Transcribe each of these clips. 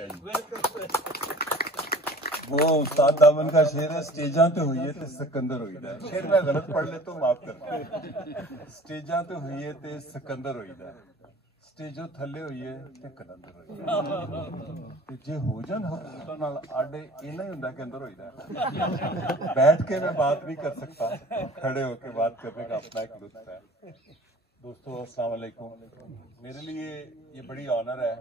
है वो उस्ताद दामन का शेर है, स्टेजा तो हुई है ते सिकंदर हुई है। शेर मैं गलत पढ़ ले तो माफ कर। स्टेजा तो हुई है ते सिकंदर हुई है, स्टेजों थले हुई है ते कलंदर हुई है। जे हो जान होता नाल आडे इना ही हुंदा के अंदर होईदा। बैठ के मैं बात नहीं कर सकता, खड़े होके बात करने का अपना एक लुत्फ है। दोस्तों अस्सलाम वालेकुम। मेरे लिए ये बड़ी ऑनर है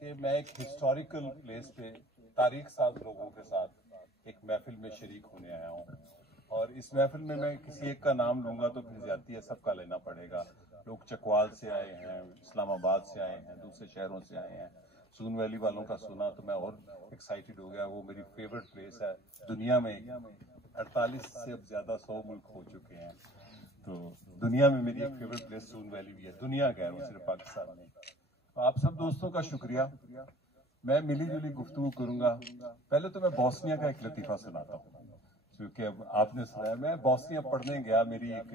कि मैं एक हिस्टोरिकल प्लेस पे तारीख साज लोगों के साथ एक महफिल में शरीक होने आया हूँ। और इस महफिल में मैं किसी एक का नाम लूंगा तो फिर ज्यादती है, सबका लेना पड़ेगा। लोग चकवाल से आए हैं, इस्लामाबाद से आए हैं, दूसरे शहरों से आए हैं। सून वैली वालों का सुना तो मैं और एक्साइटेड हो गया। वो मेरी फेवरेट प्लेस है दुनिया में। 48 से अब ज्यादा 100 मुल्क हो चुके हैं, तो दुनिया में मेरी एक फेवरेट प्लेस सून वैली भी है। दुनिया कह रहा हूँ, सिर्फ पाकिस्तान में। तो आप सब दोस्तों का शुक्रिया। मैं मिली जुली गुफ्तगू करूंगा। पहले तो मैं बोस्निया का एक लतीफा सुनाता हूँ, क्योंकि अब आपने सुनाया। मैं बोस्निया पढ़ने गया, मेरी एक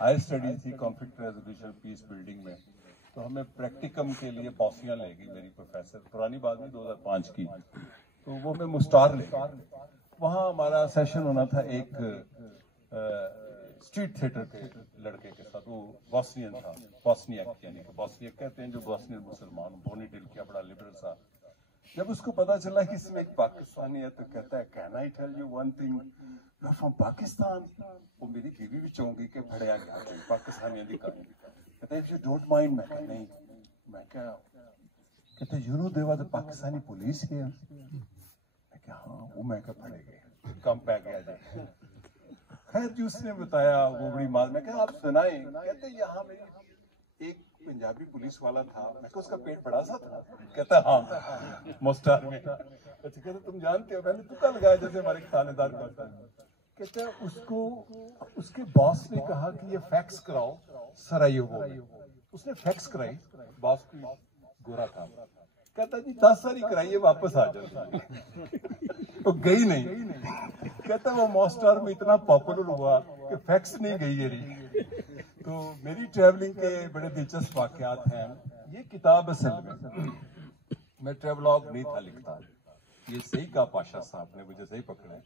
हायर स्टडी थी कॉन्फ्लिक्ट रेजोल्यूशन पीस बिल्डिंग में। तो हमें प्रैक्टिकम के लिए बोस्निया ले गई मेरी प्रोफेसर, पुरानी बात में 2005 की। तो वो हमें मुस्टार ले गई। वहाँ हमारा सेशन होना था एक स्ट्रीट थिएटर के लड़के के साथ। वो बोस्नियन था, बोस्नियक, यानी कि बोस्नियक कहते हैं जो बोस्नियन मुसलमान, बोनीटेल किया, बड़ा लिबरल सा। जब उसको पता चला कि इसमें एक पाकिस्तानी है तो कहता है, can I tell you one thing, you are from Pakistan. वो मेरी बीवी भी चाहूंगी कि फड़िया गया पाकिस्तानियों की कहानी। कहता है, इफ यू डोंट माइंड। मैं कहा नहीं। मैं क्या कहते, you know there was a Pakistani police here. मैं क्या हाँ, वो मैं क्या फड़े गए, कम पै गया जाए। खैर जी उसने बताया, वो बड़ी माल। मैं क्या आप सुनाए। कहते यहाँ मेरी एक पंजाबी पुलिस वाला था। मैं उसका पेट बड़ा सा था। कहता हाँ मुस्टार में। अच्छा कहते तुम जानते हो, मैंने तुक्का लगाया जैसे हमारे थानेदार को आता है। कहता उसको उसके बॉस ने कहा कि ये फैक्स कराओ सरायेवो। उसने फैक्स कराई, बॉस की गोरा था। कहता जी 10 सारी कराइए, वापस आ जाओ। तो गई नहीं। कहता वो मॉस्टार में इतना पॉपुलर हुआ कि फैक्स नहीं गई ये रही। तो मेरी ट्रैवलिंग के बड़े दिलचस्प वाकयात हैं। ये किताब असल में मैं ट्रैवलॉग नहीं था लिखता। ये सही कहा पाशा साहब ने, मुझे सही पकड़ा है।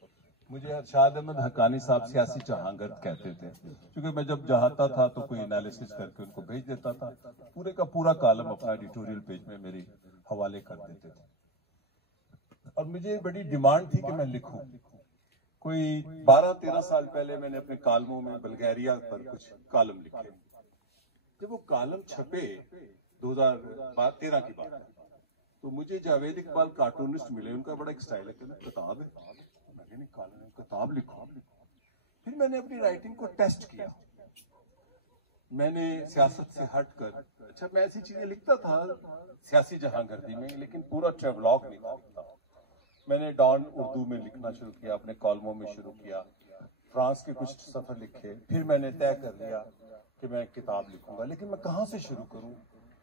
मुझे अरशाद अहमद हकानी साहब सियासी जहांगीर कहते थे, क्योंकि मैं जब चाहता था तो कोई एनालिसिस करके उनको भेज देता था। पूरे का पूरा कॉलम अपना एडिटोरियल पेज में मेरे हवाले कर देते थे। और मुझे बड़ी डिमांड थी कि मैं लिखूं। कोई 12-13 साल पहले मैंने अपने कॉलमों में बल्गारिया पर कुछ कॉलम लिखे। जब वो कॉलम छपे 2013 की बात है, तो मुझे जावेद इकबाल कार्टूनिस्ट मिले। उनका बड़ा एक स्टाइल है, कहते किताब है। मैंने नहीं, कॉलम किताब लिखो। फिर मैंने अपनी राइटिंग को टेस्ट किया। मैंने सियासत से हटकर, अच्छा मैं ऐसी चीजें लिखता था सियासी जहांगीरदी में, लेकिन पूरा ट्रैवलॉग नहीं लिखता। मैंने डॉन उर्दू में लिखना शुरू किया, अपने कॉलमों में शुरू किया। फ्रांस के कुछ सफर लिखे। फिर मैंने तय कर लिया कि मैं किताब लिखूंगा, लेकिन मैं कहाँ से शुरू करूं।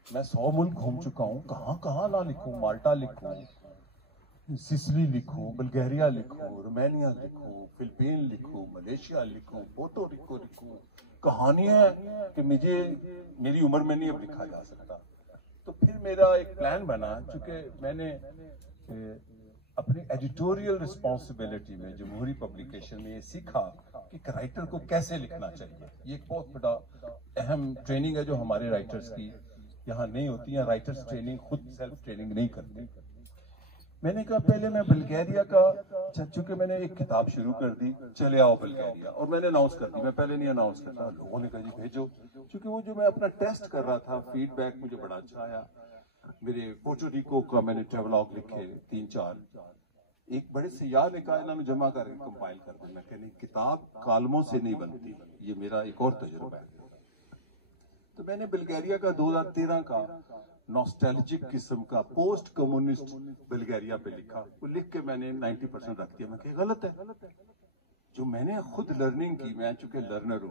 मैं 100 मुल्क घूम चुका हूँ, कहाँ कहाँ ना लिखूं। माल्टा लिखूं, सिसिली लिखूं, बल्गारिया लिखूं, रोमानिया लिखूं, फिलीपीन लिखूं, मलेशिया लिखूं, पोर्टो रिको लिखूं। कहानियां कि मुझे मेरी उम्र में नहीं अब लिखा जा सकता। तो फिर मेरा एक प्लान बना, चूंकि मैंने अपनी एडिटोरियल रिस्पॉन्सिबिलिटी में जमहूरी पब्लिकेशन में ये सीखा कि एक राइटर को कैसे लिखना चाहिए। ये एक बहुत बड़ा अहम ट्रेनिंग है जो हमारे राइटर्स की यहाँ नहीं होती है। राइटर्स ट्रेनिंग खुद सेल्फ ट्रेनिंग नहीं करते। मैंने कहा पहले मैं बल्गारिया का, चूंकि मैंने एक किताब शुरू कर दी, चले आओ बल्गारिया, और मैंने अनाउंस कर दी। मैं पहले नहीं अनाउंस करता, लोगों ने कहा जी भेजो। क्योंकि वो जो मैं अपना टेस्ट कर रहा था, फीडबैक मुझे बड़ा अच्छा आया। मेरे पोर्टो रिको का मैंने ट्रेवलॉग लिखे 3-4। एक बड़े सियाह ने कहा इन्होंने जमा करके कंपाइल कर दे। मैं कहनी किताब कालमों से नहीं बनती, ये मेरा एक और तजुर्बा है। तो मैंने बल्गारिया का 2013 का नॉस्टैल्जिक किस्म का पोस्ट कम्युनिस्ट बल्गारिया पे लिखा। वो लिख के मैंने 90% रख दिया। मैं कहा गलत है। जो मैंने खुद लर्निंग की, मैं चूंकि लर्नर हूं,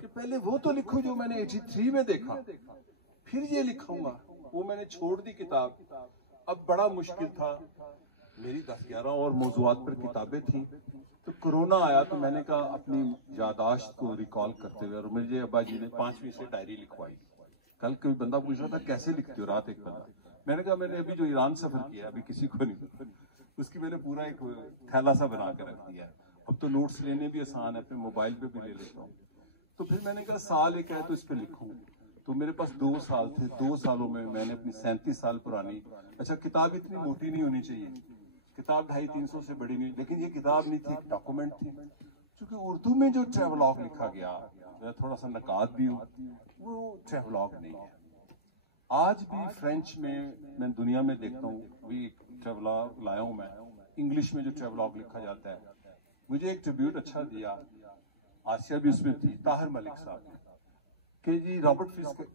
कि पहले वो तो लिखो जो मैंने 83 में देखा, फिर ये लिखूंगा। वो मैंने छोड़ दी किताब। अब बड़ा मुश्किल था। मेरी 10-11 और मौजूआत पर किताबें थी। तो कोरोना आया तो मैंने कहा अपनी यादाश्त को रिकॉल करते हुए, और मुझे अब्बा जी ने 5वीं से डायरी लिखवाई। कल कोई बंदा पूछ रहा था कैसे लिखते हो, रात एक बंदा, मैंने कहा मैंने अभी जो ईरान सफर किया अभी किसी को नहीं, उसकी मैंने पूरा एक थैला सा बना के रख दिया है। अब तो नोट्स लेने भी आसान है, अपने मोबाइल पे भी ले लेता हूँ। तो फिर मैंने कहा साल एक है तो इस पे लिखूं। तो मेरे पास 2 साल थे, 2 सालों में मैंने अपनी 37 साल पुरानी, अच्छा किताब इतनी मोटी नहीं होनी चाहिए, किताब 250-300 से बड़ी नहीं, लेकिन ये किताब नहीं थी, एक डॉक्यूमेंट थी। क्योंकि उर्दू में जो ट्रेवलॉग लिखा गया, मैं थोड़ा सा नकाद भी हूँ, वो ट्रेवलॉग नहीं है। आज भी फ्रेंच में मैं दुनिया में देखता हूँ, वही ट्रेवलॉग लाया हूँ मैं, इंग्लिश में जो ट्रेवलॉग लिखा जाता है। मुझे एक ट्रिब्यूट अच्छा दिया, आसिया भी उसमें थी, ताहिर मलिक साहब ने, कि जी रॉबर्ट फिस्क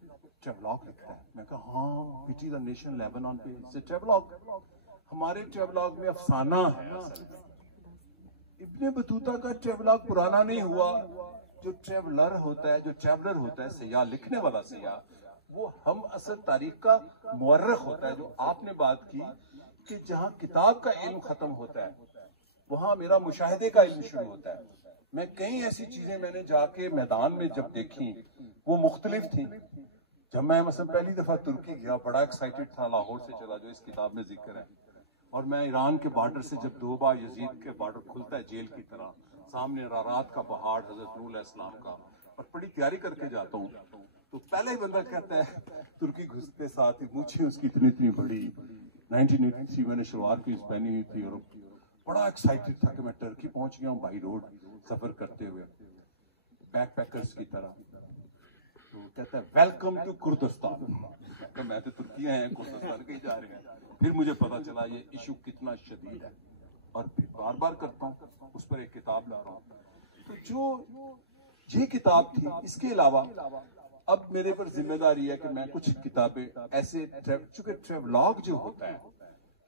ट्रेवलॉग लिखता है। मैं कहा हाँ, पिटी द नेशन लेबनान पे से ट्रेवलॉग। हमारे ट्रेवलॉग में अफसाना है असल में। इब्ने बतूता का ट्रेवलॉग पुराना नहीं हुआ। जो ट्रेवलर होता है, जो ट्रेवलर होता है, सयाह, लिखने वाला सयाह, वो हम असल तारीख का मुअर्रिख होता है। जो आपने बात की कि जहाँ किताब का इल्म खत्म होता है, वहां मेरा मुशाहिदे का इल्म शुरू होता है। मैं कई ऐसी चीजें मैंने जाके मैदान में जब देखी, वो मुख्तलिफ थी। जब मैं मसलन पहली दफा तुर्की गया, बड़ा एक्साइटेड था, लाहौर से चला जो इस किताब में जिक्र है, और मैं ईरान के बॉर्डर से जब 2 बार यजीद के बॉर्डर खुलता है जेल की तरह, सामने रात का पहाड़ हजरत नूह अलैहिस्सलाम का, और बड़ी तैयारी करके जाता हूँ, तो पहला ही बंदा कहता है, तुर्की घुसते साथ ही मूछें उसकी इतनी इतनी बड़ी, 1983 मैंने शलवार की पहनी हुई थी, और बड़ा एक्साइटेड था कि मैं टर्की पहुंच गया हूँ बाई रोड सफर करते हुए, बैकपैकर्स की तरह। तो कहता है वेलकम टू कुर्दिस्तान। तो मैं तो तुर्की आए हैं, कुर्दिस्तान कहीं जा रहे हैं। फिर मुझे पता चला ये इशू कितना शदीद है, और फिर बार बार करता हूँ, उस पर एक किताब ला रहा हूँ। तो जो ये किताब थी, इसके अलावा अब मेरे पर जिम्मेदारी है कि मैं कुछ किताबें ऐसे, चूंकि ट्रेवलॉग जो होता है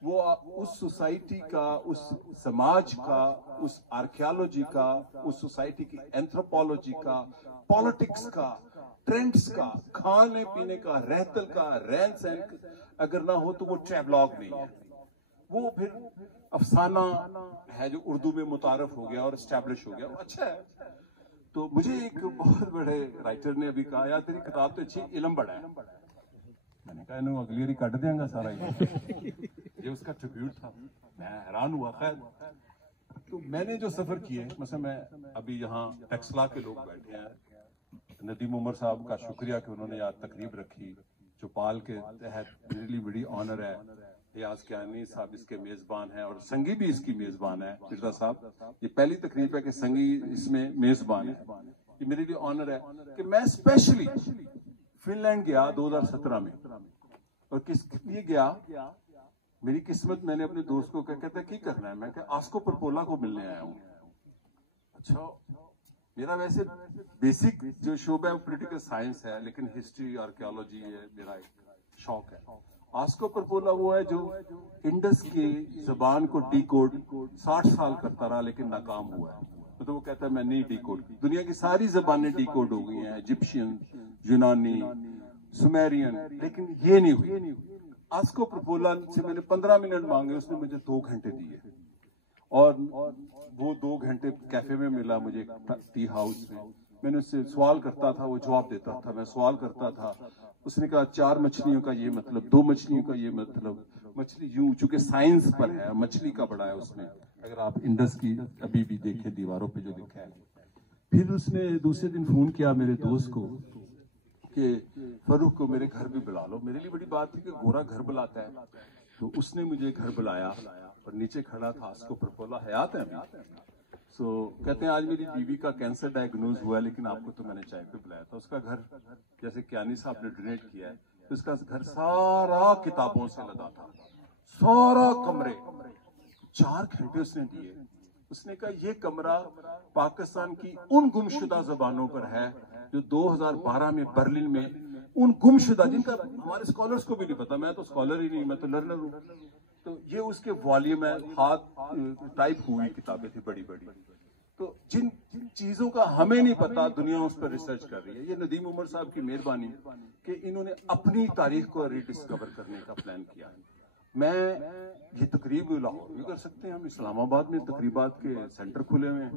वो उस सोसाइटी का, उस समाज का, उस आर्कियोलॉजी का, उस सोसाइटी की एंथ्रोपोलॉजी का, पॉलिटिक्स का, ट्रेंड्स का, खाने पीने का, रहतल का, रहन सहन अगर ना हो तो वो ट्रेवलॉग नहीं है। वो फिर अफसाना है जो उर्दू में मुतारफ हो गया और एस्टैब्लिश हो गया, वो अच्छा है। तो मुझे एक बहुत बड़े राइटर ने अभी कहा, यार तेरी किताब तो अच्छी, इल्म बड़ा है। मैंने कहा इन्हों अगली बारी कट देंगे सारा ये उसका ट्रिब्यूट था। मैं हैरान हुआ। खैर, तो मैंने जो सफर किए, मतलब मैं अभी यहाँ टेक्सला के लोग बैठे हैं, नदीम उमर साहब का शुक्रिया कि उन्होंने आज तकरीब रखी, जो पाल के तहत मेरे लिए बड़ी ऑनर है। रियाज कियानी साहब इसके मेजबान हैं, और संगी भी इसकी मेजबान है। मिर्जा साहब, ये पहली तकरीब है कि संगी इसमें मेजबान है। ये मेरे लिए ऑनर है कि मैं स्पेशली फिनलैंड गया 2017 में। और किस लिए गया, मेरी किस्मत, मैंने अपने दोस्त को कहता है की करना है, मैं आस्को परपोला को मिलने आया हूँ। अच्छा, मेरा वैसे बेसिक जो शोबा है वो पॉलिटिकल साइंस है, लेकिन हिस्ट्री आर्कियोलॉजी है मेरा एक शौक है। आस्को परपोला वो है जो इंडस की जबान को डीकोड 60 साल करता रहा लेकिन नाकाम हुआ है। तो वो कहता है मैं नहीं डीकोड, दुनिया की सारी जबानें डीकोड हो गई हैं, इजिप्शियन, यूनानी, सुमेरियन, लेकिन ये नहीं हुई। आस्को परपोला से मैंने 15 मिनट मांगे, उसने मुझे 2 घंटे दिए, और वो 2 घंटे कैफे में मिला मुझे, टी हाउस में। मैंने उससे सवाल करता था, वो जवाब देता था, मैं सवाल करता था। उसने कहा 4 मछलियों का ये मतलब, 2 मछलियों का ये मतलब, मछली यूं, चूंकि साइंस पर है, मछली का बड़ा है उसमें, अगर आप इंडस की अभी भी देखें दीवारों पे जो लिखा है। फिर उसने दूसरे दिन फोन किया मेरे दोस्त को कि फरूख को मेरे घर भी बुला लो। मेरे लिए बड़ी बात थी कि गोरा घर बुलाता है, तो उसने मुझे घर बुलाया, और नीचे खड़ा था आस्को परपोला, हयात है अभी। सो कहते हैं आज मेरी बीवी का कैंसर डायग्नोज हुआ है, लेकिन आपको तो मैंने चाय पे बुलाया था। उसका घर जैसे कियानी साहब ने डोनेट किया है, तो उसका घर सारा किताबों से लदा था, सारा कमरे। 4 घंटे उसने दिए। उसने कहा ये कमरा पाकिस्तान की उन गुमशुदा जबानों पर है जो 2012 में बर्लिन में उन गुमशुदा, जिनका हमारे स्कॉलर्स को भी नहीं पता, मैं तो स्कॉलर ही नहीं, मैं तो लर्नर हूँ, तो ये उसके वॉल्यूम है, हाथ टाइप हुई किताबें थी बड़ी बड़ी। तो जिन चीजों का हमें नहीं पता, दुनिया उस पर रिसर्च कर रही है। ये नदीम उमर साहब की मेहरबानी कि इन्होंने अपनी तारीख को रीडिस्कवर करने का प्लान किया है। मैं ये तकरीब लाहौर भी कर सकते हैं, हम इस्लामाबाद में तकरीबात के सेंटर खुले हुए हैं,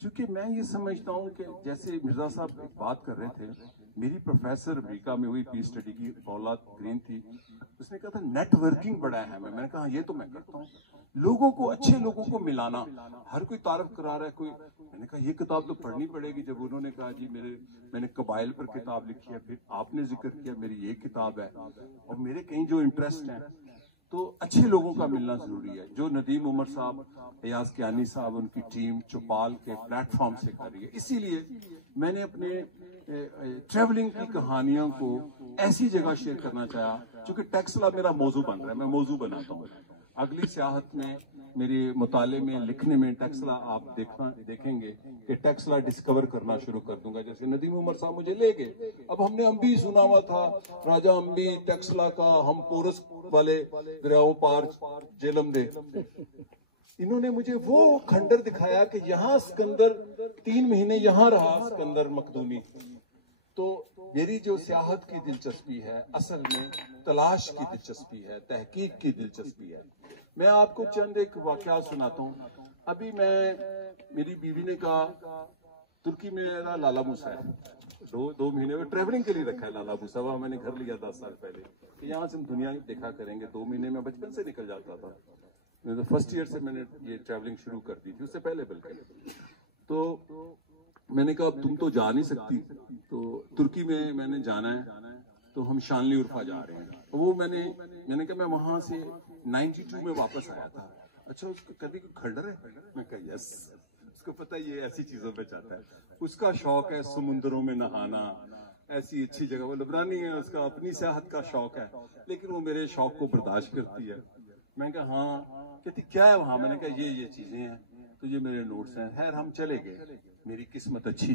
क्योंकि मैं ये समझता हूँ कि जैसे मिर्जा साहब एक बात कर रहे थे, मेरी प्रोफेसर अमेरिका में हुई पीस स्टडी की पॉला ग्रीन थी, उसने कहा था नेटवर्किंग बड़ा है हमें। मैंने कहा ये तो मैं करता हूँ, लोगों को, अच्छे लोगों को मिलाना। हर कोई तारीफ करा रहा है कोई, मैंने कहा ये किताब तो पढ़नी पड़ेगी। जब उन्होंने कहा जी मैंने कबाइल पर किताब लिखी है, फिर आपने जिक्र किया मेरी ये किताब है, और मेरे कहीं जो इंटरेस्ट हैं, तो अच्छे लोगों का मिलना जरूरी है। जो नदीम उमर साहब, अयाज कियानी साहब, उनकी टीम चौपाल के प्लेटफॉर्म से कर रही है। इसीलिए मैंने अपने ट्रेवलिंग की कहानियों को ऐसी जगह शेयर करना चाहा, क्योंकि टेक्सला मेरा मौजू बन रहा है, मैं मौजू बनाता हूँ। अगली सियाहत में, मेरे मुताले में, लिखने में टेक्सला आप देखेंगे कि टेक्सला डिस्कवर करना शुरू कर दूंगा। जैसे नदीम उमर साहब मुझे ले गए, अब हमने अम्बी सुना हुआ था, राजा अम्बी, टेक्सला का, हम पोरस वाले दरियाओं पार जेलम दे। इन्होंने मुझे वो खंडर दिखाया कि यहाँ सिकंदर 3 महीने यहाँ रहा, सिकंदर मखदूमी। तो मेरी जो सियाहत की दिलचस्पी है, असल में तलाश की दिलचस्पी है, तहकीक की दिलचस्पी है। मैं आपको चंद एक वाकया सुनाता हूँ। अभी मेरी बीवी ने कहा, तुर्की में मेरा लाला मूसा है, दो महीने में ट्रेवलिंग के लिए रखा है लाला मूसा। वहाँ मैंने घर लिया 10 साल पहले कि यहाँ से हम दुनिया देखा करेंगे। 2 महीने में बचपन से निकल जाता था। फर्स्ट ईयर से मैंने ये ट्रैवलिंग शुरू कर दी थी, उससे पहले बल्कि। तो मैंने कहा अब तुम तो जा नहीं सकती, तो तुर्की में मैंने जाना है, तो हम शानलीउर्फा जा रहे हैं। तो वो मैंने कहा मैं वहां से 92 में वापस आया था। अच्छा, उसको कभी खंडर है? मैं कहा यस, उसको पता है ये ऐसी चीजों पे जाता है। उसका शौक है समुद्रों में नहाना, ऐसी अच्छी जगह। वो लबनानी है, उसका अपनी सेहत का शौक है, लेकिन वो मेरे शौक को बर्दाश्त करती है। मैं कहा हाँ। कहती क्या है वहां? मैंने कहा ये चीजें हैं, तो ये मेरे नोट्स हैं। खैर हम चले गए। मेरी किस्मत अच्छी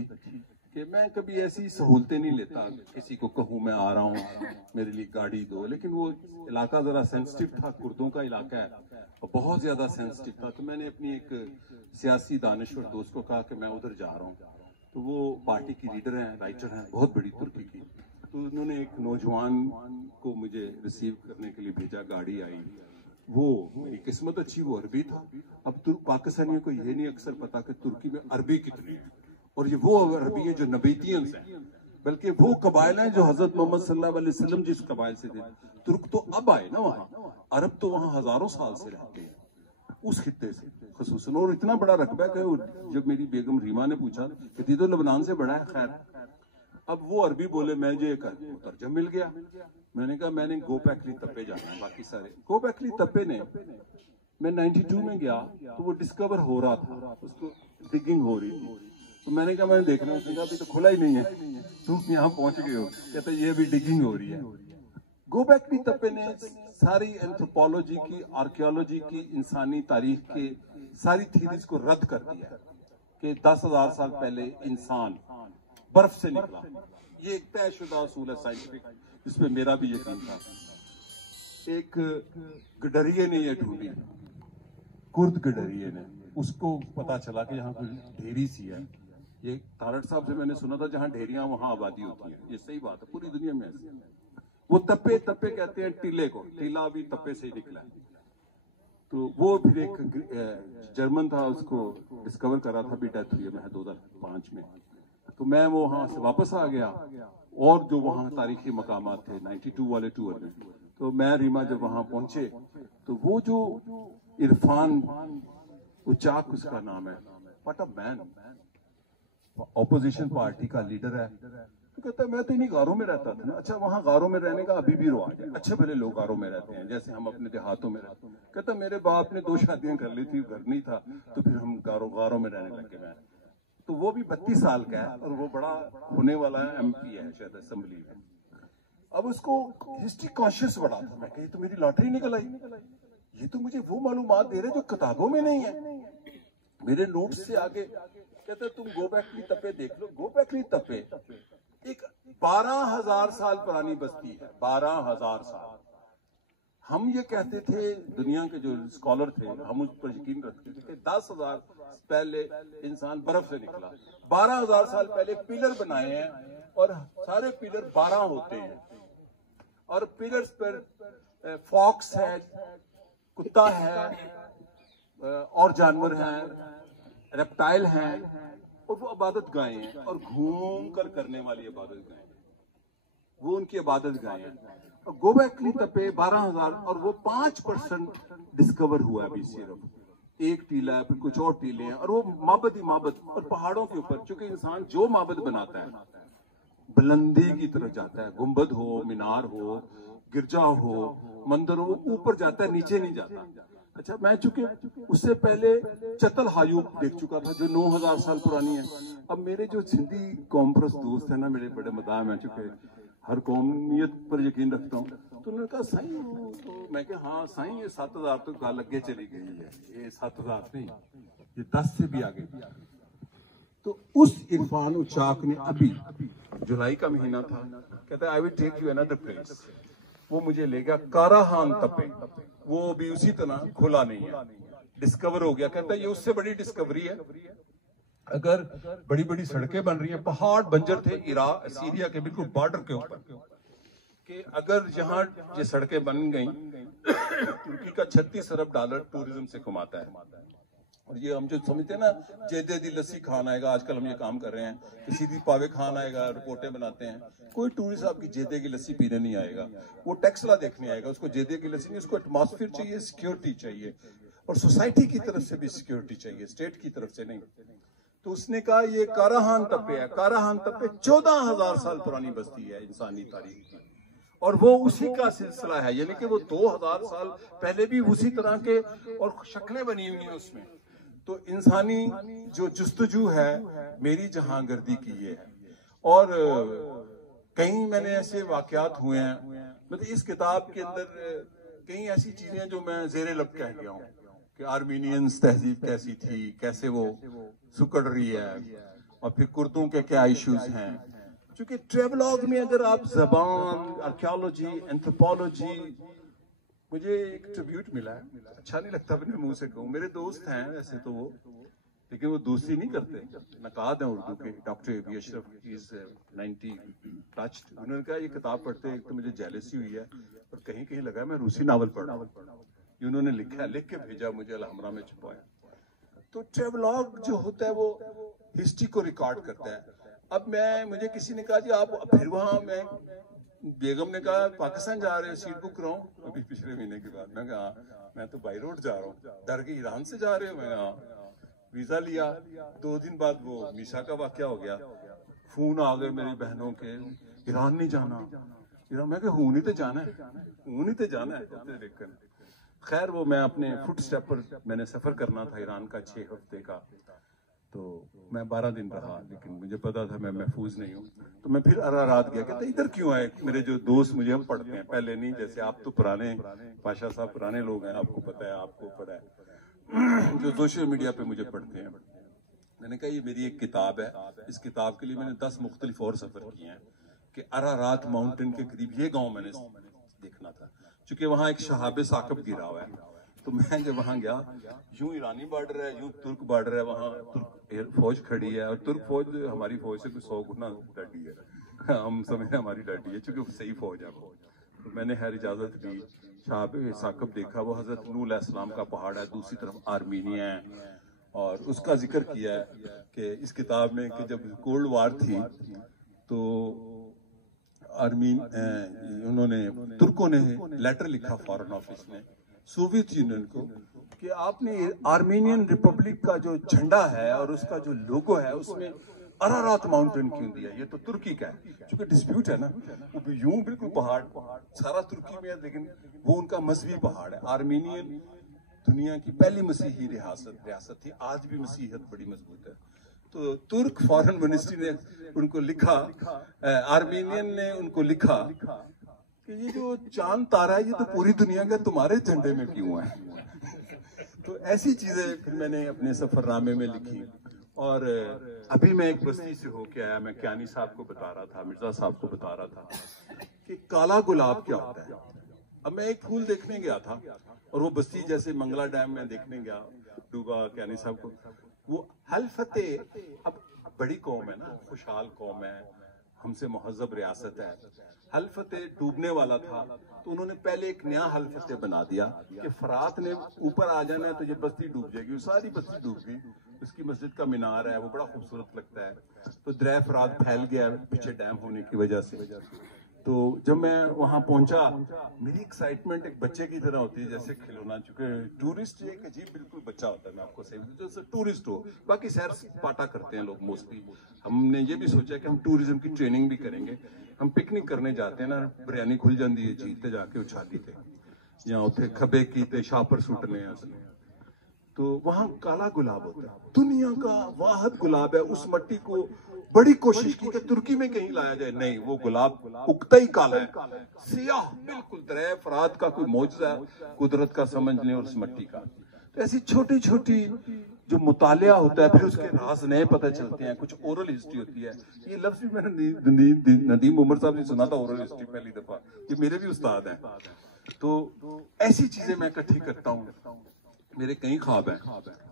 कि मैं कभी ऐसी सहूलतें नहीं लेता, किसी को कहूँ मैं आ रहा हूँ मेरे लिए गाड़ी दो। लेकिन वो इलाका जरा सेंसिटिव था, कुर्दों का इलाका है और बहुत ज्यादा सेंसिटिव था। तो मैंने अपनी एक सियासी दानिश्वर दोस्त को कहा कि मैं उधर जा रहा हूँ। तो वो पार्टी की लीडर हैं, राइटर हैं, बहुत बड़ी तुर्की की। तो उन्होंने एक नौजवान को मुझे रिसीव करने के लिए भेजा, गाड़ी आई। वो मेरी किस्मत अच्छी, वो अरबी था। अब पाकिस्तानियों को ये नहीं अक्सर पता कि तुर्की में अरबी कितने हैं, और ये वो अरबी है जो नबीतियंस हैं, बल्कि वो कबाइल हैं जो हजरत मोहम्मद सल्लल्लाहु अलैहि वसल्लम जिस कबाइल से थे। तुर्क तो अब आए ना वहाँ, अरब तो वहाँ हजारों साल से रहते हैं उस खित्ते से खसूसन। और इतना बड़ा रकबा है कि जब मेरी बेगम रीमा ने पूछा कि तो लबनान से बड़ा है। खैर अब वो अरबी बोले, मैं जो तर्जम मिल गया। मैंने कहा मैंने गोपैकली तप्पे जाना है, बाकी सारे गोपैकली तप्पे ने। मैं 92 में गया तो वो डिस्कवर हो रहा था, उसको डिगिंग हो रही थी। तो मैंने कहा मैंने देखना है, अभी तो खुला ही नहीं है, तुम यहाँ पहुंच गए हो। कहते ये भी डिगिंग हो रही है। गोबैकली तप्पे ने सारी एंथ्रोपोलॉजी की, आर्कियोलॉजी की, इंसानी तारीख के सारी थीरीज को रद्द कर दिया कि 10,000 साल पहले इंसान बर्फ से निकला। ये एक तयशुदा असूल है साइंटिफिक, जिसमें मेरा भी यकीन था। एक गडरिये ने ये ढूंढी, कुर्द गडरिये ने, उसको पता चला कि यहाँ कोई ढेरी सी है। ये तारड़ साहब से मैंने सुना था जहाँ ढेरियां वहां आबादी होती है। ये सही बात है, पूरी दुनिया में ऐसी। वो तप्पे कहते हैं टीले को, टीला भी तप्पे से ही निकला है। तो वो फिर एक जर्मन था, उसको डिस्कवर करा था, भी डेथ हुई है 2005 में। तो मैं वो वहां से वापस आ गया, और जो वहाँ तारीखी मकामात थे 92 वाले टूर में। तो मैं रीमा जब वहां पहुंचे तो वो जो इरफान उचाक उसका नाम है, what a man, opposition party का लीडर है। तो कहता है मैं तो इन्हीं गारों में रहता था ना। अच्छा, वहाँ गारों में रहने का अभी भी रिवाज है, अच्छे भले लोग गारों में रहते हैं जैसे हम अपने देहातों में रहते हैं। कहता मेरे बाप ने 2 शादियां कर ली थी, घर नहीं था, तो फिर हम गारों में रहने लगे। मैं तो वो भी 32 साल का है, और वो बड़ा होने वाला है, MP है शायद असेंबली में। अब उसको हिस्ट्री कॉन्शियस बड़ा था। मैं कही तो मेरी लॉटरी निकल आई, ये तो मुझे वो मालूमात दे रहे जो किताबों में नहीं है, मेरे नोट्स से आगे। कहते तुम गोबैकली तप्पे देख लो। गोबैकली तप्पे एक 12,000 साल पुरानी बस्ती है, 12,000 साल। हम ये कहते थे, दुनिया के जो स्कॉलर थे, हम उस पर यकीन रखते थे कि 10,000 पहले इंसान बर्फ से निकला। 12,000 साल पहले पिलर बनाए हैं, और सारे पिलर 12 होते हैं, और पिलर्स पर फॉक्स है, कुत्ता है, और जानवर हैं, रेप्टाइल हैं और वो इबादत गाहें हैं, और घूम कर करने वाली इबादत गाहें, वो उनकी इबादत गाहें हैं। और गोबैकली तपे 12,000 और वो 5% डिस्कवर हुआ अभी, सिर्फ एक टीला है, फिर कुछ और टीले हैं, और वो माबद ही माबद, और पहाड़ों के ऊपर, क्योंकि इंसान जो माबद बनाता है बुलंदी की तरफ जाता है, गुंबद हो, मीनार हो, गिरजा हो, मंदिर हो, वो ऊपर जाता है, नीचे नहीं जाता। अच्छा, मैं चूंकि उससे पहले चतल हायूक देख चुका था जो 9,000 साल पुरानी है। अब मेरे जो सिंधी कॉम्प्रस दोस्त है ना, मेरे बड़े मदाम है, चूंकि हर कौमियत पर यकीन रखता हूँ, तो उन्होंने कहा साईं, तो मैं कहा हाँ साईं, ये 7,000 तो गाल अगे चली गई है, ये 7,000 नहीं, ये 10 से भी आगे। तो उस इरफान उचाक ने अभी, जुलाई का महीना था, कहता है I will take you another place. वो मुझे ले गया काराहान तपे, वो भी उसी तरह खुला नहीं है, डिस्कवर हो गया। कहता है ये उससे बड़ी डिस्कवरी है। अगर बड़ी बड़ी सड़कें बन रही हैं, पहाड़ बंजर थे इराक सीरिया के बिल्कुल बॉर्डर के ऊपर, कि अगर यहाँ ये सड़कें बन गई, तुर्की का 36 अरब डॉलर टूरिज्म से कमाता है। और ये हम जो समझते हैं ना, जेदे दी लस्सी खान आएगा, आजकल हम ये काम कर रहे हैं कि सीधी पावे खान आएगा, रिपोर्टें बनाते हैं, कोई टूरिस्ट आपकी जेदे की लस्सी पीने नहीं आएगा, वो टैक्सला देखने आएगा। उसको जेदे की लस्सी नहीं, उसको एटमॉस्फेयर चाहिए, सिक्योरिटी चाहिए, और सोसाइटी की तरफ से भी सिक्योरिटी चाहिए, स्टेट की तरफ से नहीं। तो उसने कहा ये काराहान तपे है। काराहान तपे 14,000 साल पुरानी बस्ती है इंसानी तारीख की, और वो उसी का सिलसिला है, यानी कि वो 2,000 साल पहले भी उसी तरह के और शक्लें बनी हुई हैं उसमें। तो इंसानी जो जुस्तजू है मेरी जहांगर्दी की ये है। और कई मैंने ऐसे वाकयात हुए हैं, मतलब इस किताब के अंदर कई ऐसी चीजें जो मैं जेरे लब कह गया हूँ कि आर्मीनियंस तहजीब कैसी थी, कैसे वो सुकड़ रही है, और फिर कुर्दों के क्या इश्यूज हैं। क्योंकि ट्रेवलॉग में अगर आप जबान, आर्कियोलॉजी, एंथ्रोपोलॉजी, मुझे एक ट्रिब्यूट मिला है, अच्छा नहीं लगता अपने मुंह से कहूँ, मेरे दोस्त हैं वैसे तो वो, लेकिन वो दोस्ती नहीं करते, नकाद हैं उर्दू के, doctor A B Ashraf is 90 touched. उन्होंने कहा ये किताब पढ़ते एक तो मुझे जेलसी हुई है, और कहीं कहीं लगा मैं रूसी नावल पढ़ रहा हूँ। ये उन्होंने लिखा, लिख के भेजा मुझे, अलहमरा में छुपाया। तो ट्रेवलॉग जो होता है वो हिस्ट्री को रिकॉर्ड करता है। अब मुझे किसी ने कहा जी आप फिर वहां, मैं बेगम ने कहा पाकिस्तान जा रहे हो, सीट बुक कराऊं अभी पिछले महीने के बाद। मैं कहा मैं तो बाई रोड जा रहा हूँ। डर के ईरान से जा रहे हो? मैं कहा वीजा लिया, 2 दिन बाद वो मीशा का वाकया हो गया, फोन आ गए मेरी बहनों के, ईरान नहीं जाना, ईरान। मैं हूं नहीं तो जाना है, हूं नहीं तो जाना है लेकिन खैर वो मैं अपने फुट स्टेप पर मैंने सफर करना था ईरान का 6 हफ्ते का, तो मैं 12 दिन रहा, लेकिन मुझे पता था मैं महफूज नहीं हूँ। तो मैं फिर अरारात गया, कहते इधर क्यों आए? मेरे जो दोस्त मुझे हम पढ़ते हैं, पहले नहीं जैसे आप तो पुराने पाशा साहब पुराने लोग हैं, आपको पता है, आपको पता है जो सोशल मीडिया पे मुझे पढ़ते हैं। मैंने कहा ये मेरी एक किताब है, इस किताब के लिए मैंने 10 मुख्तलिफ और सफर किए हैं कि अरारात माउंटेन के करीब ये गाँव मैंने देखना था, क्योंकि वहाँ एक शहाब साकब गिरा हुआ है। तो मैं जब वहां गया, यूं ईरानी बॉर्डर है, यूं तुर्क बॉर्डर है, वहां तुर्क फौज खड़ी है, और तुर्क फौज हमारी फौज से कुछ 100 गुना डटी है। हम समझे हमारी डटी है क्योंकि सही फौज है वो। तो मैंने खैर इजाजत ली, शहाब साकब देखा, वो हजरत नूह अलैहिस्सलाम का पहाड़ है, दूसरी तरफ आर्मीनिया है। और उसका जिक्र किया है कि इस किताब में कि जब कोल्ड वार थी तो उन्होंने तुर्कों ने लेटर लिखा फॉरेन ऑफिस में सोवियत यूनियन को कि आपने आर्मेनियन रिपब्लिक का जो झंडा है और उसका जो लोगो है उसमें अरारात माउंटेन क्यों दिया? ये तो तुर्की का है, क्योंकि डिस्प्यूट है ना, वो यूं बिल्कुल पहाड़ सारा तुर्की में है, लेकिन वो उनका मजहबी पहाड़ है। आर्मेनियन दुनिया की पहली मसीही रियासत थी, आज भी मसीहत बड़ी मजबूत है। तो तुर्क फॉरेन मिनिस्ट्री ने उनको लिखा, आर्मेनियन ने उनको लिखा कि ये जो चांद तारा है ये तो पूरी दुनिया का तुम्हारे झंडे में क्यों है? तो ऐसी चीजें फिर मैंने अपने सफरनामे में लिखी। और अभी मैं एक बस्ती से होके आया, मैं क्यानी साहब को बता रहा था, मिर्जा साहब को बता रहा था कि काला गुलाब क्या होता है। अब मैं एक फूल देखने गया था, और वो बस्ती जैसे मंगला डैम में देखने गया, डूबा क्यानी साहब को, वो हल्फते, अब बड़ी कौम है ना, खुशहाल कौम है, हमसे महज़ब रियासत है। हल्फते डूबने वाला था तो उन्होंने पहले एक नया हल्फते बना दिया कि फरात ने ऊपर आ जाना है तो ये बस्ती डूब जाएगी। वो सारी बस्ती डूब गई। उसकी मस्जिद का मीनार है, वो बड़ा खूबसूरत लगता है। तो दरिया फरात फैल गया पीछे डैम होने की वजह से। तो जब मैं वहां पहुंचा, मेरी एक्साइटमेंट एक बच्चे की तरह होती है, जैसे खिलौना। चुके टूरिस्ट एक अजीब बिल्कुल बच्चा होता है, मैं आपको सही जैसे टूरिस्ट हो। बाकी सैर सपाटा करते हैं लोग मोस्टली। हमने ये भी सोचा कि हम टूरिज्म की ट्रेनिंग भी करेंगे। हम पिकनिक करने जाते हैं ना, बिरयानी खुल जाती है चीज ते जाके उछाली थे या उथे खबे की ते शापर सुटने असली। तो वहां काला गुलाब होता है, दुनिया का वाहद गुलाब है। उस मट्टी को बड़ी कोशिश की कि तुर्की में कहीं लाया जाए, नहीं, वो गुलाब उगता ही काला है, सियाह बिल्कुल। दरिया फरात का कोई मौजज़ा है कुदरत का, समझ लें, और उस मट्टी का। तो ऐसी छोटी छोटी जो मुतालिया होता है, फिर उसके राज नए पता चलते हैं। कुछ ओरल हिस्ट्री होती है। ये लफ्ज भी मैंने नदीम उमर साहब ने सुना था, ओरल हिस्ट्री पहली दफा। ये मेरे भी उस्ताद हैं। तो ऐसी चीजें मैं इकट्ठी करता हूँ। मेरे कई ख्वाब हैं।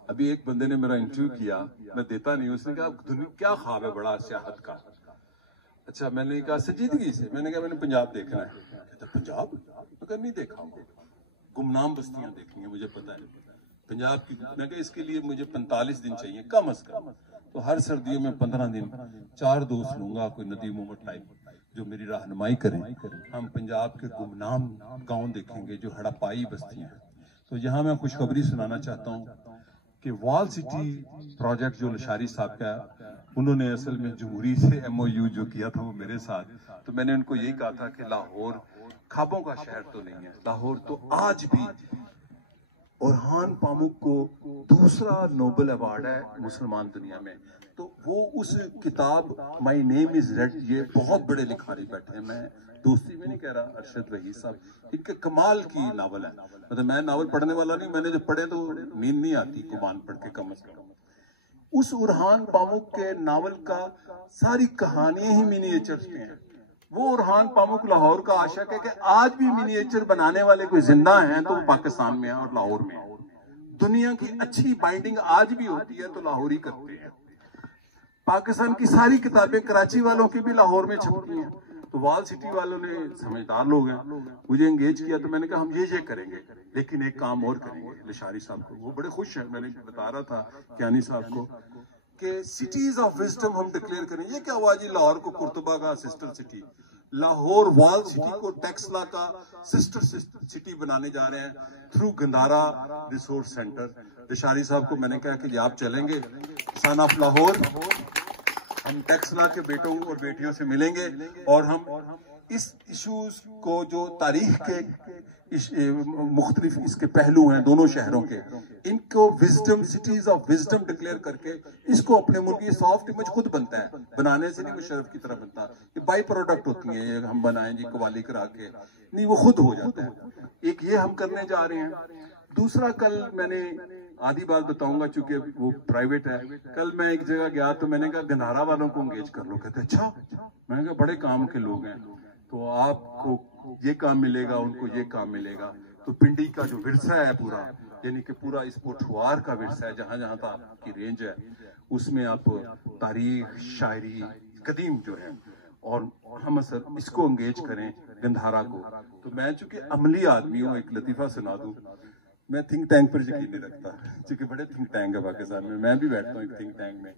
अभी एक बंदे ने मेरा इंटरव्यू किया, मैं देता नहीं, उसने कहा क्या ख्वाब है बड़ा सियाहत का? अच्छा, मैंने कहा संजीदगी से। मैंने कहा मैंने पंजाब देखना है। कहता पंजाब? मैं कहा नहीं देखा, गुमनाम बस्तियां देखनी है, मुझे पता है पंजाब की। मैं कहा इसके लिए मुझे 45 दिन चाहिए कम अज कम। तो हर सर्दियों में 15 दिन 4 दोस्त लूंगा, कोई नदीम उमर टाइप, जो मेरी रहनुमाई करें। हम पंजाब के गुमनाम गांव देखेंगे, जो हड़प्पाई बस्तियां हैं। तो यहाँ मैं खुशखबरी सुनाना चाहता हूँ कि वॉल सिटी प्रोजेक्ट जो लशारी साहब का, उन्होंने असल में जमहूरी से MOU जो किया था वो मेरे साथ। तो मैंने उनको यही कहा था कि लाहौर ख्वाबों का शहर तो नहीं है, लाहौर तो आज भी ओरहान पामुक को दूसरा नोबेल अवार्ड है मुसलमान दुनिया में। तो वो उस किताब माई नेम इज रेड, ये बहुत बड़े लिखारी बैठे हैं, मैं दोस्ती में नहीं कह रहा, अरशद रईस साहब, इनके कमाल की नावल है। मतलब मैं नावल पढ़ने वाला नहीं, मैंने जो पढ़े तो नींद नहीं आती कुमान पढ़ के कम अज कम। उस ओरहान पामुक के नावल का सारी कहानियां ही मिनिएचर्स में है। वो ओरहान पामुक लाहौर का आशिक है कि आज भी मिनिएचर बनाने वाले कोई जिंदा हैं तो पाकिस्तान में है और लाहौर में है। दुनिया की अच्छी बाइंडिंग आज भी होती है तो लाहौर ही करते हैं। पाकिस्तान की सारी किताबें कराची वालों की भी लाहौर में छपती हैं। तो वॉल सिटी वालों ने, समझदार लोग हैं, मुझे एंगेज किया। तो मैंने कहा हम ये करेंगे, लेकिन एक काम और करेंगे। लशारी साहब को वो बड़े खुश हैं, मैंने बता रहा था क्यानी साहब को कि सिटीज ऑफ विजडम हम डिक्लेयर करें। ये क्या हुआ जी, लाहौर को कुर्तुबा का sister city, Lahore wall city को टेक्सला का सिस्टर सिटी बनाने जा रहे हैं through Gandhara resource centre. Lashari साहब को मैंने कहा कि आप चलेंगे सन ऑफ लाहौर, हम टेक्सला के बेटों और बेटियों से मिलेंगे और हम इस इश्यूज को, जो तारीख के मुख्तलिफ इसके पहलू हैं दोनों शहरों के, इनको wisdom, cities of wisdom declare करके इसको अपने मुल्क की सॉफ्ट इमेज खुद बनता है, बनाने से नहीं मुशर्रफ की तरह बनता। ये बाई प्रोडक्ट होती है, ये हम बनाएं जी कवाली करा के नहीं, वो खुद हो जाता है। एक ये हम करने जा रहे हैं। दूसरा, कल मैंने आधी बात बताऊंगा चूंकि वो प्राइवेट है। कल मैं एक जगह गया तो मैंने कहा गंधारा वालों को एंगेज कर लो। कहते अच्छा। मैंने कहा बड़े काम के लोग हैं, तो आपको ये काम मिलेगा, उनको ये काम मिलेगा। तो पिंडी का जो विरसा है पूरा, यानी कि पूरा इस पोठवार का विरसा है, जहां जहां तक आपकी रेंज है, उसमें आप तारीख, शायरी, कदीम जो है, और हम सर इसको एंगेज करें गंधारा को। तो मैं चूंकि अमली आदमी हूँ, एक लतीफा सुना दूं, मैं थिंक टैंक पर यकीन नहीं रखता, क्योंकि बड़े थिंक टैंक है पाकिस्तान में। मैं भी बैठता हूँ एक थिंक टैंक में,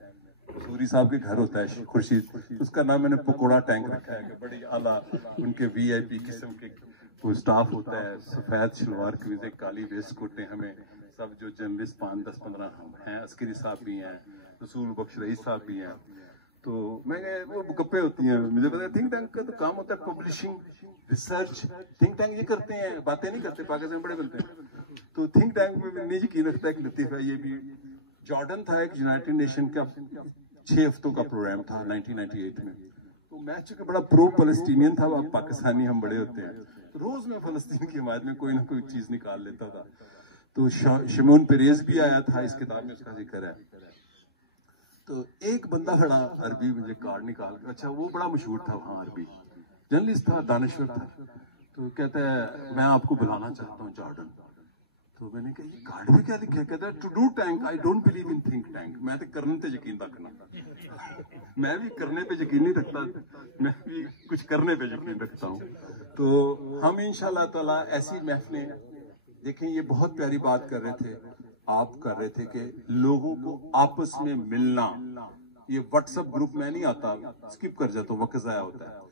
सूरी साहब के घर होता है खुर्शीद, उसका नाम मैंने पकोड़ा टैंक रखा है। बड़ी आला उनके VIP किस्म के वो स्टाफ होता है, सफेद शलवार कमीजें, काली वेस्ट कोटें, हमें सब जो जर्नलिस्ट 5-10-15 हम हैं, अस्करी साहब भी हैं, रसूल बख्श रईस साहब भी हैं। तो मैं वो गप्पे होती हैं, मुझे पता है थिंक टैंक का तो काम होता है पब्लिशिंग, रिसर्च। थिंक टैंक ये करते हैं, बातें नहीं करते, पाकिस्तान बड़े बनते हैं। तो थिंक टैंक में नहीं यकीन रखता है कि लतीफ है। ये भी जॉर्डन था, एक यूनाइटेड नेशन का 6 हफ्तों का प्रोग्राम था 1998 में। तो मैं चूंकि बड़ा प्रो फलस्तीनियन था, अब पाकिस्तानी हम बड़े होते हैं, तो रोज मैं फलस्तीन की हिमायत में कोई ना कोई चीज निकाल लेता था। तो शमून पेरेज भी आया था, इस किताब में उसका जिक्र है। तो एक बंदा खड़ा अरबी मुझे कार्ड निकाल के, अच्छा वो बड़ा मशहूर था वहाँ, अरबी जर्नलिस्ट था, दानश्वर था। तो कहता है मैं आपको बुलाना चाहता हूँ जॉर्डन। तो मैंने कहा ये कार्ड में क्या लिखा है? कहता है to do tank, I don't believe in think tank. मैं तो करने पे यकीन रखना, मैं भी करने पे यकीन नहीं रखता, मैं भी कुछ करने पे यकीन रखता हूँ। तो हम इंशाल्लाह ताला ऐसी महफिलें देखें। ये बहुत प्यारी बात कर रहे थे आप, कर रहे थे कि लोगों को आपस में मिलना। ये व्हाट्सएप ग्रुप में नहीं आता, स्किप कर जाता हूँ, वक्त जाया होता है।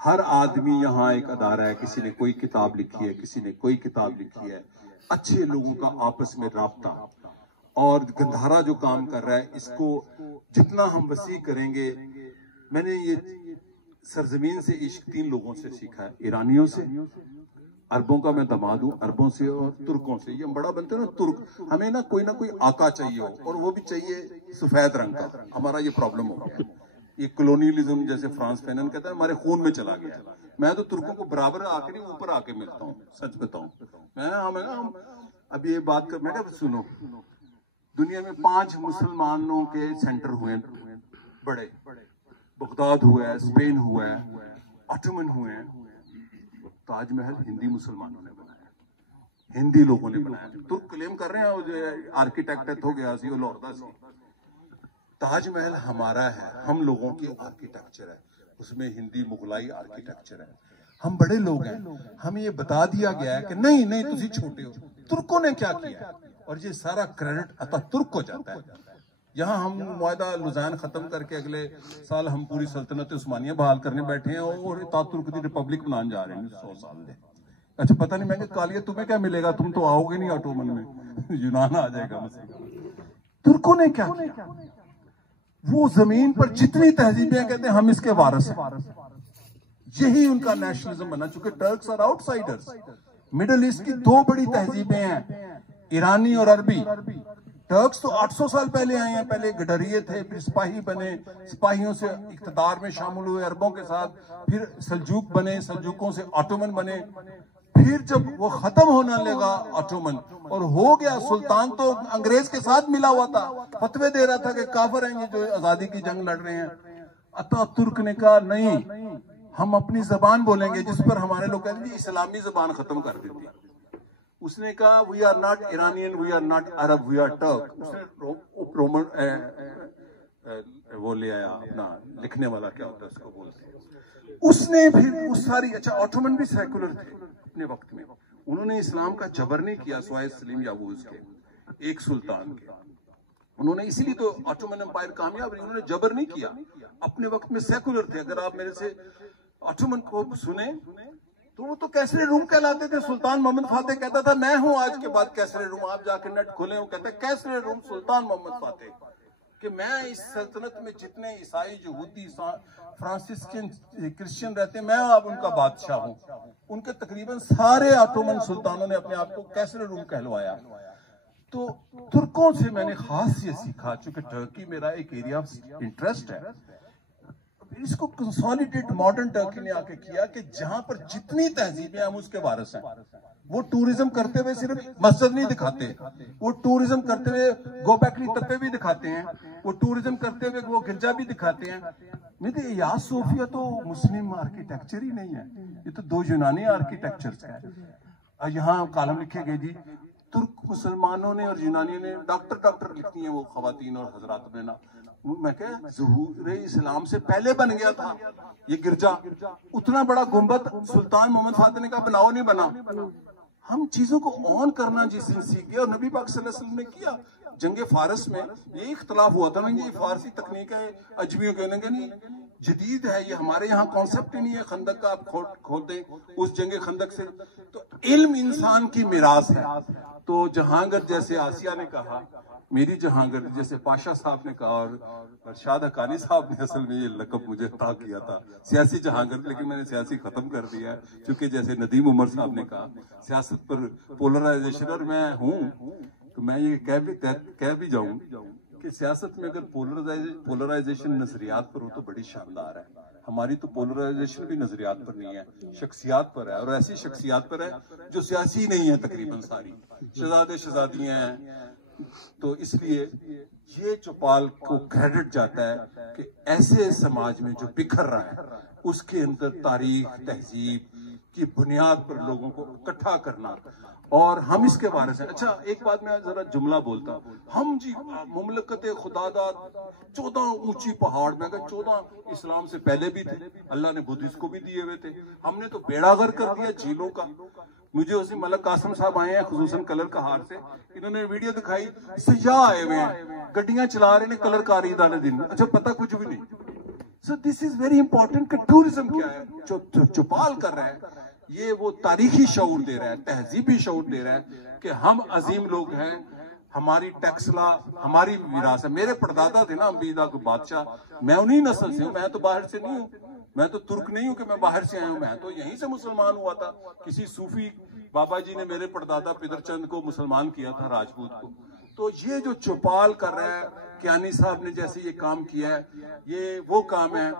हर आदमी यहाँ एक अदारा है, किसी ने कोई किताब लिखी है, किसी ने कोई किताब लिखी है। अच्छे लोगों का आपस में राब्ता, और गंधारा जो काम कर रहा है इसको जितना हम वसी करेंगे। मैंने ये सरजमीन से इश्क 3 लोगों से सीखा है, ईरानियों से, अरबों का मैं दामाद हूँ, अरबों से और तुर्कों से। ये बड़ा बनते हैं ना तुर्क, हमें ना कोई आका चाहिए हो, और वो भी चाहिए सफेद रंग का। हमारा ये प्रॉब्लम हो गया, ये कॉलोनियलिज्म जैसे फ्रांस फैनन कहता है हमारे खून में चला गया है। मैं तो तुर्कों को बराबर आके नहीं ऊपर आके मिलता हूँ, सच बताऊं। मैं अब ये बात कर, मैं क्या सुनो, दुनिया में 5 मुसलमानों के सेंटर हुए बड़े, बगदाद हुआ है, स्पेन हुआ है, ऑटोमन हुए हैं। ताजमहल हिंदी मुसलमानों ने बनाया, हिंदी लोगों ने बनाया। तुर्क क्लेम कर रहे हैं आर्किटेक्ट हो गया सी, लौरदा सी। ताजमहल हमारा है, हम लोगों की आर्किटेक्चर है, उसमें हिंदी मुगलाई आर्किटेक्चर है। हम बड़े लोग हैं, हमें ये बता दिया गया है कि नहीं नहीं तुसी छोटे हो। तुर्कों ने क्या किया, और ये सारा क्रेडिट अता तुर्क को जाता है। यहाँ हम मुआहदा लुज़ान खत्म करके अगले साल हम पूरी सल्तनत उस्मानिया बहाल करने बैठे हैं, और तुर्क की रिपब्लिक बनाने जा रहे हैं 100 साल में। अच्छा पता नहीं, मैं कालिया तुम्हें क्या मिलेगा, तुम तो आओगे नहीं ऑटोमन में, यूनान आ जाएगा मसला। तुर्कों ने क्या किया, वो जमीन पर जितनी तहजीबें कहते हैं हम इसके वारिस हैं, यही उनका नेशनलिज्म बना। चुके टर्क्स और आउटसाइडर्स, मिडिल ईस्ट की 2 बड़ी तहजीबें हैं, ईरानी और अरबी। टर्क्स तो 800 साल पहले आए हैं, पहले गडरिये थे, फिर सिपाही बने, सिपाहियों से इक्तदार में शामिल हुए अरबों के साथ, फिर सल्जूक बने, सल्जूकों से ऑटोमन बने। फिर जब वो खत्म होने लगा ऑटोमन और हो गया, सुल्तान तो अंग्रेज के साथ मिला हुआ था, फतवे दे रहा था कि काफिर हैं ये जो आजादी की जंग लड़ रहे हैं। अतातुर्क ने कहा नहीं, हम अपनी जबान बोलेंगे, जिस पर हमारे लोग कहते हैं इस्लामी जबान खत्म कर देती। उसने कहा we are not Iranian, we are not Arab, we are Turk. उसने रोमन वो ले आया अपना लिखने वाला, क्या होता है उसको बोलते हैं। उसने फिर उस सारी, अच्छा ऑटोमन भी सेकुलर थे अपने वक्त में, उन्होंने इस्लाम का जबर नहीं किया सिवाय सलीम याबूस के, एक सुल्तान के। उन्होंने इसीलिए तो ऑटोमन एम्पायर कामयाब रही, उन्होंने जबर नहीं किया, अपने वक्त में सेकुलर थे। अगर आप मेरे से ऑटोमन को सुने तो वो तो कैसरे रूम कहलाते थे। सुल्तान मोहम्मद फातेह कहता था मैं हूं आज के बाद कैसरे रूम, आप जाके नेट खोले, वो कहते कैसरे रूम सुल्तान मोहम्मद फातेह, कि मैं इस सल्तनत में जितने ईसाई, यहूदी, फ्रांसिस्कन, क्रिश्चियन रहते हैं, मैं अब उनका बादशाह हूं। उनके तकरीबन सारे ऑटोमन सुल्तानों ने अपने आप को कैसरे रूम कहलवाया। तो तुर्कों से मैंने खास ये सीखा, चूंकि टर्की मेरा एक एरिया ऑफ इंटरेस्ट है, इसको कंसोलिडेट मॉडर्न टर्की ने आके किया कि जहां पर जितनी तहजीबें हम उसके वारिस हैं। वो टूरिज्म करते हुए सिर्फ मस्जिद नहीं दिखाते, वो टूरिज्म करते हुए गोबैकली तप्पे भी दिखाते हैं, वो टूरिज्म करते हुए वो गिरजा भी दिखाते हैं। नहीं तो या सोफिया तो मुस्लिम आर्किटेक्चर ही नहीं है, ये तो 2 यूनानी आर्किटेक्चर है। यहाँ कालम लिखे गए जी, तुर्क मुसलमानों ने और यूनानियों ने, डॉक्टर लिखती हैं वो खवातीन और हजरात बहना, मैं क्या ज़हूर इस्लाम से पहले बन गया था ये गिरजा। उतना बड़ा गुंबद सुल्तान मोहम्मद फातेह ने कहा बनाओ, नहीं बना। हम चीजों को ऑन करना जिस दिन सीख गए, और नबी पाक सल्लल्लाहु अलैहि वसल्लम ने किया। जंगे फारस में ये इख्तलाफ हुआ था ना, ये फारसी तकनीक है, अजमियों कहने नहीं जदीद है, ये हमारे यहाँ कॉन्सेप्ट ही नहीं है। खंदक का आप खोद दें, उस जंगे खंदक से तो इल्म इंसान की मिरास है। तो जहांगीर जैसे आसिया ने कहा, मेरी जहांगीर जैसे पाशा साहब ने कहा, और शाद हकानी साहब ने असल में ये लक़ब मुझे अता किया था सियासी जहांगीर, लेकिन मैंने सियासी खत्म कर दिया है, क्योंकि जैसे नदीम उमर साहब ने कहा सियासत पर पोलराइजेशन, और मैं हूँ तो मैं ये कह भी जाऊं कि सियासत में अगर पोलराइजेशन नजरियात पर हो तो बड़ी शानदार है। हमारी तो पोलराइजेशन भी नजरियात पर नहीं है, शख्सियात पर है, और ऐसी शख्सियात पर है जो सियासी नहीं है, तकरीबन सारी शहजादे शहजादियां हैं। तो इसलिए ये चौपाल को क्रेडिट जाता है कि ऐसे समाज में जो बिखर रहा है उसके अंदर तारीख तहजीब की बुनियाद पर लोगों को इकट्ठा करना और हम इसके बारे से अच्छा एक बात मैं जरा जुमला बोलता हूँ, हम जी मुमलकत खुदादाद 14 ऊंची पहाड़ में, अगर 14 इस्लाम से पहले भी थे, अल्लाह ने बुद्धिस्ट को भी दिए हुए थे, हमने तो बेड़ागर कर दिया झीलों का। मुझे उसी मलक कासिम साहब आए हैं खुसूसन कलर कहार से, इन्होंने वीडियो दिखाई, सयाह आए हुए हैं, गड्डियां चला रहे हैं कलरकारी वाले दिन, अच्छा पता कुछ भी नहीं। So this is very important कि टूरिज्म क्या है, जो चौपाल कर रहा है ये वो तारीखी शऊर दे रहा है, तहजीबी शऊर दे रहा है कि हम अजीम लोग हैं, हमारी टैक्सला हमारी विरासत। मेरे परदादा थे ना अम्बीदा के बादशाह, मैं उन्हीं नस्ल से हूँ, मैं तो बाहर से नहीं हूँ, मैं तो तुर्क नहीं हूँ कि मैं बाहर से आया हूँ, मैं तो यहीं से मुसलमान हुआ था। किसी सूफी बाबा जी ने मेरे परदादा पिदरचंद को मुसलमान किया था, राजपूत को। तो ये जो चौपाल कर रहा है कियानी साहब ने जैसे ये काम किया है, ये वो काम है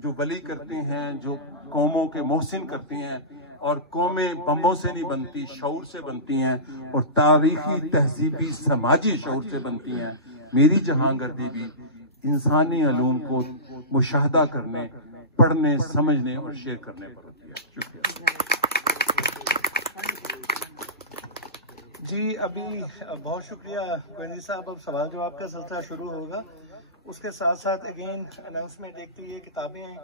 जो वली करते हैं, जो कौमों के मोहसिन करते हैं, और कौमें बम्बों से नहीं बनती, शऊर से बनती हैं, और तारीखी तहजीबी समाजी शऊर से बनती हैं। मेरी जहांगीरदी भी इंसानी अलूम को मुशाहदा करने, पढ़ने, समझने और शेयर करने पर होती है। शुक्रिया जी। अभी बहुत शुक्रिया क्वेंजी साहब, अब सवाल जवाब का सिलसिला शुरू होगा। उसके साथ साथ अगेन अनाउंसमेंट देखते हुए किताबें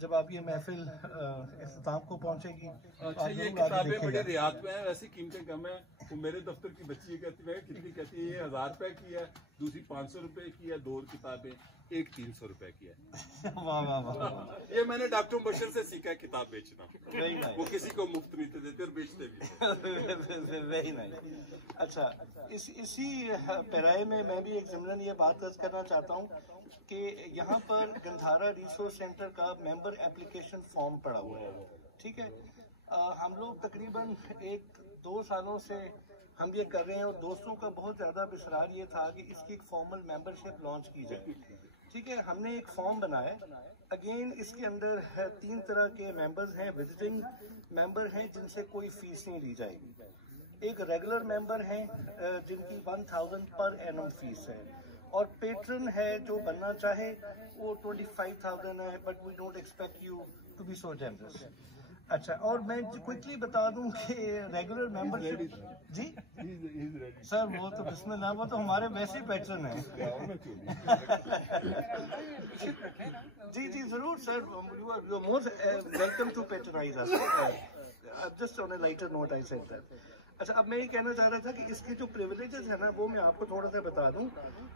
जब आप ये महफिल इख्तिताम को पहुंचेगी, अच्छा ये किताबें बड़े रियात में हैं, वैसी कीमतें कम है। वो मेरे दफ्तर की बच्ची कहती है, कितनी कहती है, ये 1000 रुपए की है, दूसरी 500 रुपए की है, 2 किताबें, एक 300 रुपए की है। वाह वाह वाह। ये मैंने डॉक्टर बशर से सीखा है किताब बेचना, वो किसी को मुफ्त नहीं देते और बेचते भी। Very nice. अच्छा, इसी पैराए में मैं भी एक ज़िमरन ये बात अर्ज करना चाहता हूँ कि यहाँ पर गंधारा रिसोर्स सेंटर का मेंबर एप्लीकेशन फॉर्म पड़ा हुआ है, ठीक है। हम लोग तकरीबन 1-2 सालों से हम ये कर रहे हैं, और दोस्तों का बहुत ज़्यादा बिसरार ये था कि इसकी एक फॉर्मल मेंबरशिप लॉन्च की जाए, ठीक है। हमने एक फॉर्म बनाया, अगेन इसके अंदर 3 तरह के मेंबर्स हैं। विजिटिंग मेंबर हैं जिनसे कोई फीस नहीं ली जाएगी, एक रेगुलर मेंबर हैं जिनकी 1000 पर एनम फीस है, और पेट्रन है जो बनना चाहे वो 25,000 है, but we don't expect you to be so generous. अच्छा, और मैं क्विकली बता दूं कि रेगुलर मेंबरशिप जी सर, वो तो बिस्मिल्लाह, वो तो हमारे वैसे ही पैटर्न है। जी जी जरूर sir, you are most welcome to patronise us. Just on a lighter note I said that. अच्छा, अब मैं ये कहना चाह रहा था कि इसके जो प्रिविलेजेस है ना, वो मैं आपको थोड़ा सा बता दूं,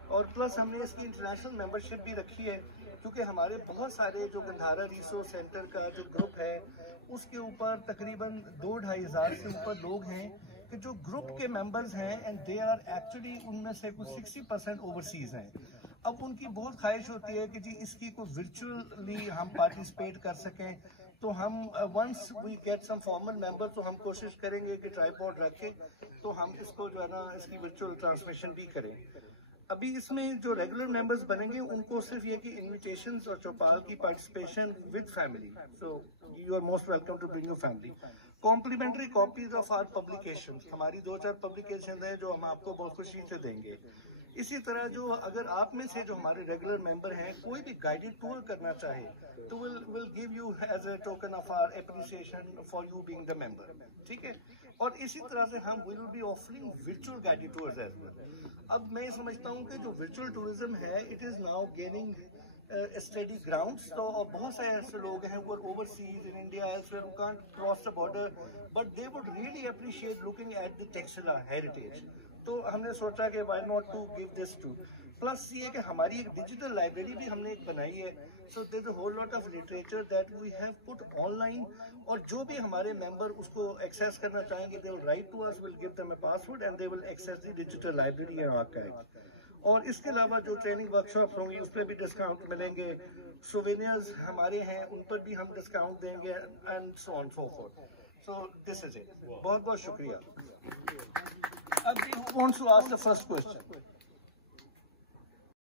और प्लस हमने इसकी इंटरनेशनल मेंबरशिप भी रखी है, क्योंकि हमारे बहुत सारे जो गंधारा रिसोर्स सेंटर का जो ग्रुप है उसके ऊपर तकरीबन 2-2.5 हज़ार से ऊपर लोग हैं कि जो ग्रुप के मेंबर्स हैं, एंड दे आर एक्चुअली उनमें से कुछ 60% ओवरसीज हैं। अब उनकी बहुत ख्वाहिश होती है कि जी इसकी कोई वर्चुअली हम पार्टिसिपेट कर सकें, तो हम once we get some formal member तो हम कोशिश करेंगे कि ट्राइपॉड रख के तो हम इसको जो है ना इसकी वर्चुअल ट्रांसमिशन भी करें। अभी इसमें जो रेगुलर मेंबर्स बनेंगे उनको सिर्फ ये कि इनविटेशंस और चौपाल की participation with family, so you are most welcome to bring your family. Complimentary copies of our publications, हमारी 2-4 पब्लिकेशन हैं जो हम आपको बहुत खुशी से देंगे। इसी तरह जो अगर आप में से जो हमारे रेगुलर मेंबर हैं कोई भी गाइडेड टूर करना चाहे तो will give you as a token of our appreciation for you being the member, ठीक है। और इसी तरह से हम will be offering virtual guided tours as well. अब मैं समझता हूँ कि जो वर्चुअल टूरिज्म है it is now gaining study grounds. तो बहुत सारे ऐसे लोग हैं वो overseas in India elsewhere who can't cross the border, but they would really appreciate looking at the textile heritage. तो हमने सोचा कि why not to give this to, plus ये कि हमारी एक डिजिटल लाइब्रेरी भी हमने एक बनाई है। So there is a whole lot of literature that we have put online, और जो भी हमारे मेंबर उसको एक्सेस करना चाहेंगे they will write to us, will give them a password and they will access the digital library and archive. और इसके अलावा जो ट्रेनिंग वर्कशॉप होंगी उस पर भी डिस्काउंट मिलेंगे, सोवेनियर्स हमारे हैं उन पर भी हम डिस्काउंट देंगे, and so on so fourth. So this is it. बहुत बहुत शुक्रिया। Who wants to ask the first question?